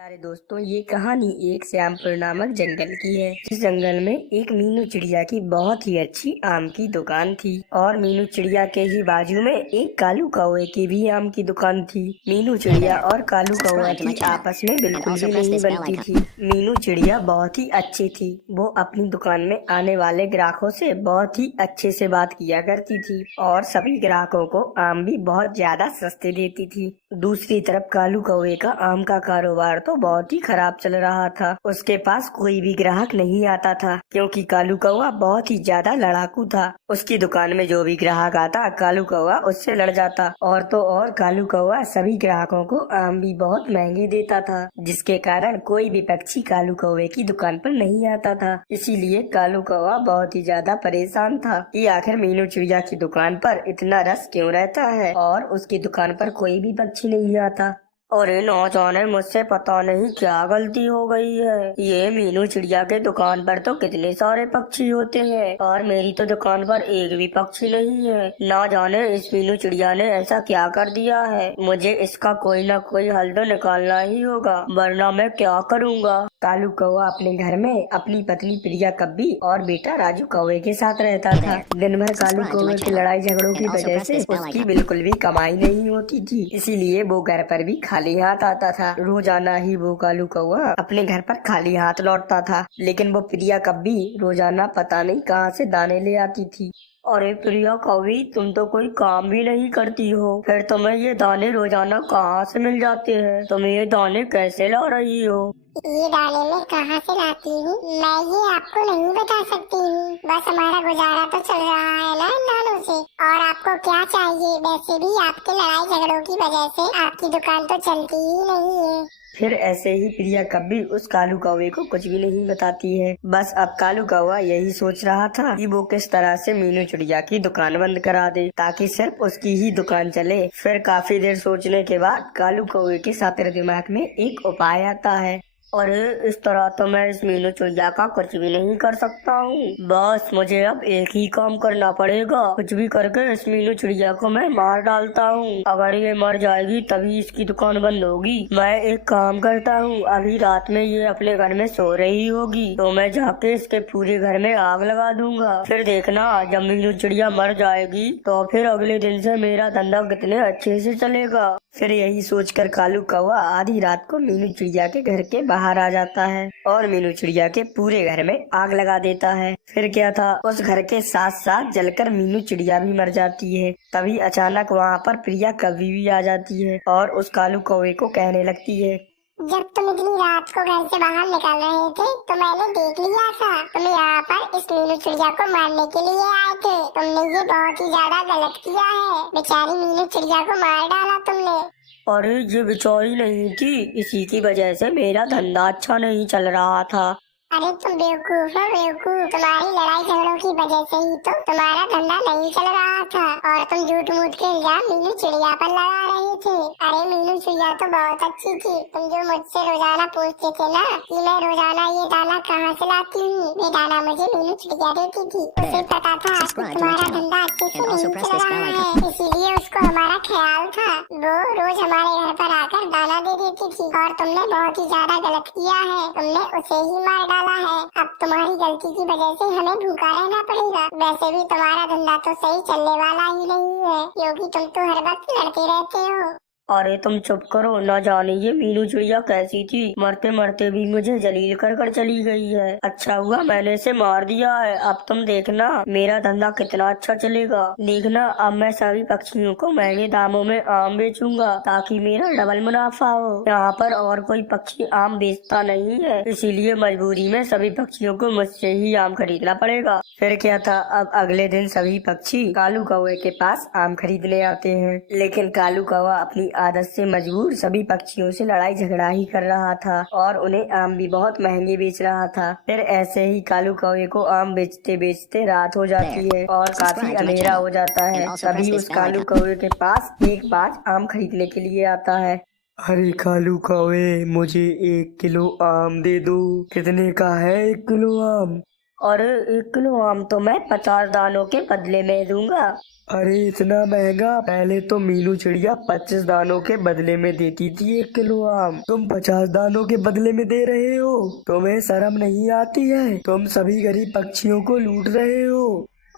प्यारे दोस्तों, ये कहानी एक श्यामपुर नामक जंगल की है। इस जंगल में एक मीनू चिड़िया की बहुत ही अच्छी आम की दुकान थी और मीनू चिड़िया के ही बाजू में एक कालू कौवे की भी आम की दुकान थी। मीनू चिड़िया और कालू कौवे की आपस में बिल्कुल भी नहीं बनती थी। मीनू चिड़िया बहुत ही अच्छी थी। वो अपनी दुकान में आने वाले ग्राहकों से बहुत ही अच्छे से बात किया करती थी और सभी ग्राहकों को आम भी बहुत ज्यादा सस्ते देती थी। दूसरी तरफ कालू कौवे का आम का कारोबार तो बहुत ही खराब चल रहा था। उसके पास कोई भी ग्राहक नहीं आता था क्योंकि कालू कौवा बहुत ही ज्यादा लड़ाकू था। उसकी दुकान में जो भी ग्राहक आता कालू कौवा उससे लड़ जाता और तो और कालू कौवा सभी ग्राहकों को आम भी बहुत महंगे देता था, जिसके कारण कोई भी पक्षी कालू कौवे की दुकान पर नहीं आता था। इसीलिए कालू कौवा बहुत ही ज्यादा परेशान था कि आखिर मीनू चिड़िया की दुकान पर इतना रश क्यों रहता है और उसकी दुकान पर कोई भी पक्षी नहीं आता। अरे ना जाने मुझसे पता नहीं क्या गलती हो गई है। ये मीनू चिड़िया के दुकान पर तो कितने सारे पक्षी होते हैं और मेरी तो दुकान पर एक भी पक्षी नहीं है। ना जाने इस मीनू चिड़िया ने ऐसा क्या कर दिया है। मुझे इसका कोई ना कोई हल तो निकालना ही होगा, वरना मैं क्या करूँगा। कालू कौवा अपने घर में अपनी पत्नी प्रिया कब्बी और बेटा राजू कौवे के साथ रहता था। दिन भर कालू कौवे की लड़ाई झगड़ों की वजह से उसकी बिल्कुल भी कमाई नहीं होती थी, इसीलिए वो घर पर भी खाली हाथ आता था। रोजाना ही वो कालू कौवा अपने घर पर खाली हाथ लौटता था, लेकिन वो प्रिया कब्बी रोजाना पता नहीं कहाँ से दाने ले आती थी। अरे प्रिया कौवी, तुम तो कोई काम भी नहीं करती हो, फिर तुम्हें ये दाने रोजाना कहाँ से मिल जाते हैं? तुम ये दाने कैसे ला रही हो? ये दाने मैं कहाँ से लाती हूँ मैं ये आपको नहीं बता सकती हूँ। बस हमारा गुजारा तो चल रहा है ना इन दानों से। और आपको क्या चाहिए? वैसे भी आपके लड़ाई झगड़ों की वजह से आपकी दुकान तो चलती ही नहीं है। फिर ऐसे ही प्रिया कभी उस कालू कौवे को कुछ भी नहीं बताती है। बस अब कालू कौवा यही सोच रहा था कि वो किस तरह से मीनू चिड़िया की दुकान बंद करा दे ताकि सिर्फ उसकी ही दुकान चले। फिर काफी देर सोचने के बाद कालू कौवे के सातिर दिमाग में एक उपाय आता है। अरे इस तरह तो मैं इस मीनू चिड़िया का कुछ भी नहीं कर सकता हूँ। बस मुझे अब एक ही काम करना पड़ेगा, कुछ भी करके इस मीनू चिड़िया को मैं मार डालता हूँ। अगर ये मर जाएगी तभी इसकी दुकान बंद होगी। मैं एक काम करता हूँ, अभी रात में ये अपने घर में सो रही होगी तो मैं जाके इसके पूरे घर में आग लगा दूंगा। फिर देखना जब मीनू चिड़िया मर जाएगी तो फिर अगले दिन से मेरा धंधा कितने अच्छे से चलेगा। फिर यही सोचकर कालू कौवा आधी रात को मीनू चिड़िया के घर के बाहर आ जाता है और मीनू चिड़िया के पूरे घर में आग लगा देता है। फिर क्या था, उस घर के साथ साथ जलकर मीनू चिड़िया भी मर जाती है। तभी अचानक वहाँ पर प्रिया कभी भी आ जाती है और उस कालू कौवे को कहने लगती है, जब तुम इतनी रात को घर से बाहर निकल रहे थे तो मैंने देख लिया था तुम यहाँ पर इस मीनू चिड़िया को मारने के लिए आए थे। तुमने ये बहुत ही ज्यादा गलत किया है। बेचारी मीनू चिड़िया को मार डाला तुमने। अरे ये बेचारी नहीं थी, इसी की वजह से मेरा धंधा अच्छा नहीं चल रहा था। अरे तुम बेवकूफ हो बेवकूफ। तुम्हारी लड़ाई झगड़ों की वजह से ही तो तुम्हारा धंधा नहीं चल रहा था और तुम झूठ मूठ के इल्जाम मीनू चिड़िया पर लगा रहे थे। अरे मीनू चिड़िया तो बहुत अच्छी थी। तुम जो मुझसे रोजाना पूछते थे ना कि मैं रोजाना ये दाना कहाँ से लाती हूँ, ये दाना मुझे मीनू चिड़िया देती थी। उसे पता था कि तुम्हारा धंधा अच्छे से नहीं चल रहा है, इसीलिए उसको हमारा ख्याल था। वो रोज हमारे घर पर आकर दाना दे देती थी और तुमने बहुत ही ज्यादा गलत किया है। तुमने उसे ही मार डाला है। अब तुम्हारी गलती की वजह से हमें भूखा रहना पड़ेगा। वैसे भी तुम्हारा धंधा तो सही चलने वाला ही नहीं है क्योंकि तुम तो हर वक्त लड़ते रहते हो। अरे तुम चुप करो, न जाने ये मीनू चिड़िया कैसी थी, मरते मरते भी मुझे जलील कर कर चली गई है। अच्छा हुआ मैंने इसे मार दिया है। अब तुम देखना मेरा धंधा कितना अच्छा चलेगा। देखना अब मैं सभी पक्षियों को महंगे दामों में आम बेचूंगा ताकि मेरा डबल मुनाफा हो। यहाँ पर और कोई पक्षी आम बेचता नहीं है, इसीलिए मजबूरी में सभी पक्षियों को मुझसे ही आम खरीदना पड़ेगा। फिर क्या था, अब अगले दिन सभी पक्षी कालू कौवे के पास आम खरीदने आते हैं, लेकिन कालू कौवा अपनी आदत से मजबूर सभी पक्षियों से लड़ाई झगड़ा ही कर रहा था और उन्हें आम भी बहुत महंगे बेच रहा था। फिर ऐसे ही कालू कौवे को आम बेचते बेचते रात हो जाती है और काफी अंधेरा हो जाता है। तभी उस कालू कौवे के पास एक बाज आम खरीदने के लिए आता है। अरे कालू कौवे, मुझे 1 किलो आम दे दो। कितने का है 1 किलो आम? अरे 1 किलो आम तो मैं 50 दानों के बदले में दूंगा। अरे इतना महंगा? पहले तो मीनू चिड़िया 25 दानों के बदले में देती थी 1 किलो आम, तुम 50 दानों के बदले में दे रहे हो? तुम्हें शर्म नहीं आती है? तुम सभी गरीब पक्षियों को लूट रहे हो।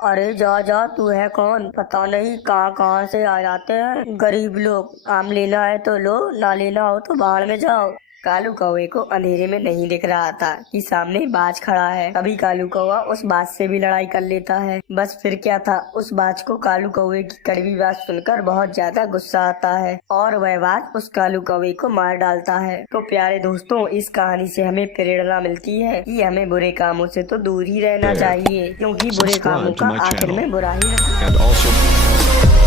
अरे जा जा, तू है कौन? पता नहीं कहाँ कहाँ से आ जाते हैं गरीब लोग। आम लेना है तो लो, ना लेना हो तो बाहर में जाओ। कालू कौवे को अंधेरे में नहीं दिख रहा था कि सामने बाज खड़ा है। तभी कालू कौवा उस बाज से भी लड़ाई कर लेता है। बस फिर क्या था, उस बाज को कालू कौवे की कड़वी बात सुनकर बहुत ज्यादा गुस्सा आता है और वह बाज उस कालू कौवे को मार डालता है। तो प्यारे दोस्तों, इस कहानी से हमें प्रेरणा मिलती है कि हमें बुरे कामों से तो दूर ही रहना चाहिए, क्योंकि बुरे कामों Subscribe to का my आखिर channel में बुरा ही लगता है। and also